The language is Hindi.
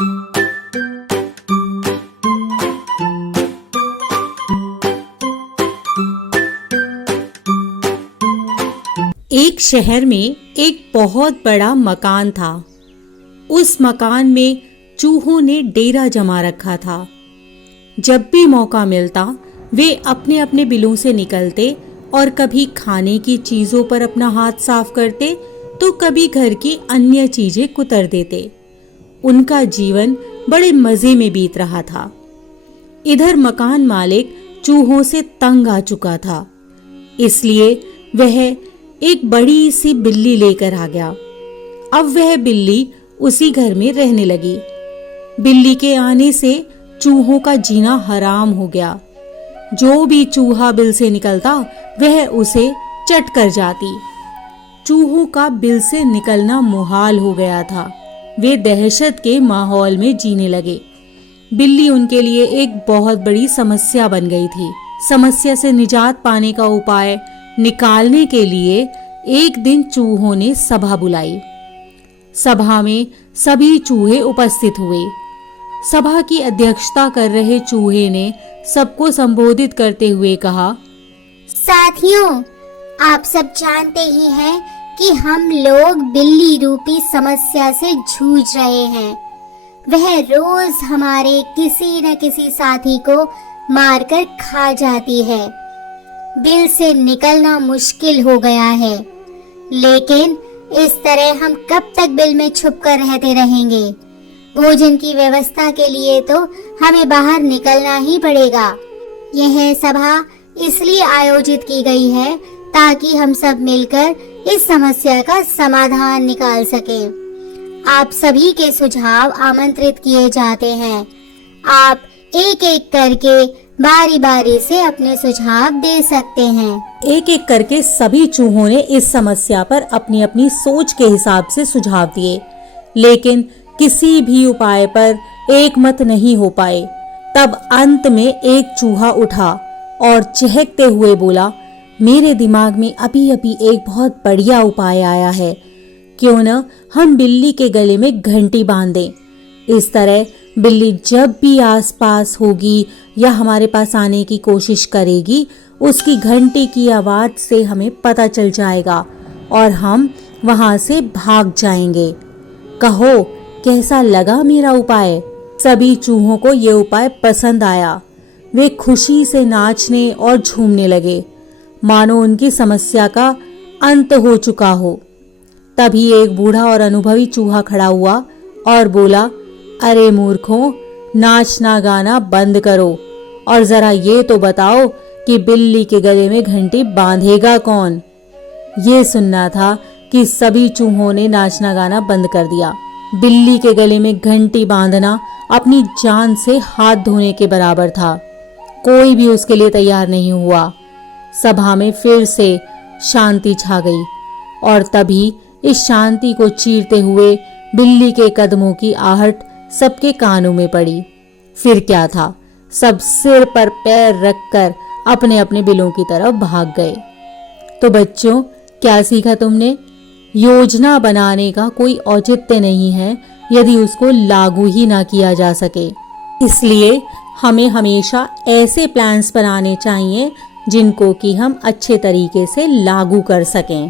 एक शहर में एक बहुत बड़ा मकान था। उस मकान में चूहों ने डेरा जमा रखा था। जब भी मौका मिलता वे अपने अपने बिलों से निकलते और कभी खाने की चीजों पर अपना हाथ साफ करते तो कभी घर की अन्य चीजें कुतर देते। उनका जीवन बड़े मजे में बीत रहा था। इधर मकान मालिक चूहों से तंग आ चुका था, इसलिए वह एक बड़ी सी बिल्ली लेकर आ गया। अब वह बिल्ली उसी घर में रहने लगी। बिल्ली के आने से चूहों का जीना हराम हो गया। जो भी चूहा बिल से निकलता वह उसे चट कर जाती। चूहों का बिल से निकलना मुहाल हो गया था। वे दहशत के माहौल में जीने लगे। बिल्ली उनके लिए एक बहुत बड़ी समस्या बन गई थी। समस्या से निजात पाने का उपाय निकालने के लिए एक दिन चूहों ने सभा बुलाई। सभा में सभी चूहे उपस्थित हुए। सभा की अध्यक्षता कर रहे चूहे ने सबको संबोधित करते हुए कहा, साथियों, आप सब जानते ही हैं कि हम लोग बिल्ली रूपी समस्या से जूझ रहे हैं। वह रोज हमारे किसी न किसी साथी को मारकर खा जाती है। बिल से निकलना मुश्किल हो गया है, लेकिन इस तरह हम कब तक बिल में छुपकर रहते रहेंगे? भोजन की व्यवस्था के लिए तो हमें बाहर निकलना ही पड़ेगा। यह सभा इसलिए आयोजित की गई है ताकि हम सब मिलकर इस समस्या का समाधान निकाल सकें। आप सभी के सुझाव आमंत्रित किए जाते हैं। आप एक एक करके बारी बारी से अपने सुझाव दे सकते हैं। एक एक करके सभी चूहों ने इस समस्या पर अपनी अपनी सोच के हिसाब से सुझाव दिए, लेकिन किसी भी उपाय पर एक मत नहीं हो पाए। तब अंत में एक चूहा उठा और चहकते हुए बोला, मेरे दिमाग में अभी अभी एक बहुत बढ़िया उपाय आया है। क्यों न हम बिल्ली के गले में घंटी बांध दें। इस तरह बिल्ली जब भी आसपास होगी या हमारे पास आने की कोशिश करेगी, उसकी घंटी की आवाज से हमें पता चल जाएगा और हम वहां से भाग जाएंगे। कहो, कैसा लगा मेरा उपाय? सभी चूहों को ये उपाय पसंद आया। वे खुशी से नाचने और झूमने लगे, मानो उनकी समस्या का अंत हो चुका हो। तभी एक बूढ़ा और अनुभवी चूहा खड़ा हुआ और बोला, अरे मूर्खों, नाचना गाना बंद करो और जरा ये तो बताओ कि बिल्ली के गले में घंटी बांधेगा कौन? ये सुनना था कि सभी चूहों ने नाचना गाना बंद कर दिया। बिल्ली के गले में घंटी बांधना अपनी जान से हाथ धोने के बराबर था। कोई भी उसके लिए तैयार नहीं हुआ। सभा में फिर से शांति छा गई और तभी इस शांति को चीरते हुए बिल्ली के कदमों की आहट सबके कानों में पड़ी। फिर क्या था, सब सिर पर पैर रखकर अपने अपने बिलों की तरफ भाग गए। तो बच्चों, क्या सीखा तुमने? योजना बनाने का कोई औचित्य नहीं है यदि उसको लागू ही ना किया जा सके। इसलिए हमें हमेशा ऐसे प्लान्स बनाने चाहिए जिनको कि हम अच्छे तरीके से लागू कर सकें।